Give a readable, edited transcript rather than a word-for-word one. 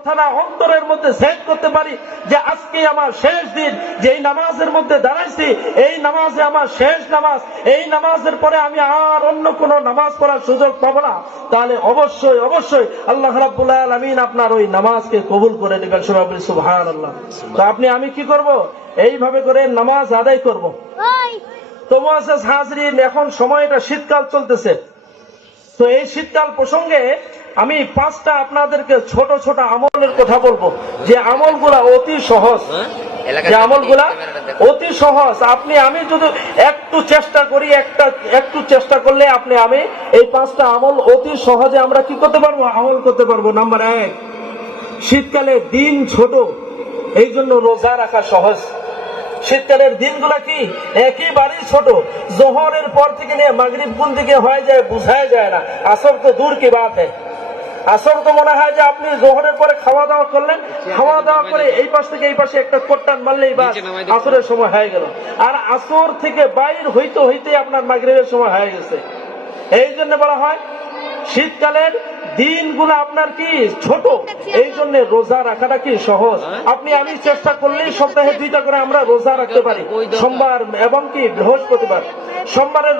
কথাটা অন্তরের মধ্যে সেট করতে পারি যে আজকে আমার শেষ দিন, যে এই নামাজের মধ্যে দাঁড়াইছি, এই নামাজে আমার শেষ নামাজ, এই নামাজের পরে আমি আর অন্য কোন নামাজ পড়ার সুযোগ পাবো না, তাহলে অবশ্যই অবশ্যই আল্লাহ রাব্বুল আলামিন আপনার ওই নামাজকে কবুল করে নেবেন। সুবহানাল্লাহ। তো আমি কি করব? এইভাবে করে নামাজ আদায় করব। তো মুআজ্জাজ হাজরিন, এখন সময়টা শীতকাল চলতেছে। তো এই শীতকাল প্রসঙ্গে আমি 5টা আপনাদেরকে ছোট ছোট আমলের কথা বলবো, যে আমলগুলা অতি সহজ, যে আমলগুলা অতি সহজ। আমি যদি একটু চেষ্টা করি, একটু চেষ্টা করলে আমি এই 5টা আমল অতি সহজে আমরা কি করতে পারবো? আমল করতে পারবো। নাম্বার 1, শীতকালে দিন ছোট, এই জন্য রোজা রাখা সহজ। শীতকালের দিনগুলা কি একেবারেই ছোট। জোহরের পর থেকে নিয়ে মাগরিব কোন দিকে হয়ে যায় বোঝাই যায় না। আসর তো দূর কি বাত है, আসর তো মনে হয় যে আপনি জোহরের পরে খাওয়া দাওয়া করলেন, খাওয়া দাওয়া করে এই পাশ থেকে এই পাশে একটা কোট্টান মারলেই বাস আসরের সময় হয়ে গেল। আর আসর থেকে বাইর হইতে হইতে আপনার মাগরিবের সময় হয়ে গেছে। এই জন্য বলা হয় শীতকালের দিনগুলো আপনার কি ছোট, এই জন্য রোজা রাখাটা কি সহজ। আমি চেষ্টা করলেই সপ্তাহে 2টা করে আমরা রোজা রাখতে পারি, সোমবার এবং কি বৃহস্পতিবার। সোমবারের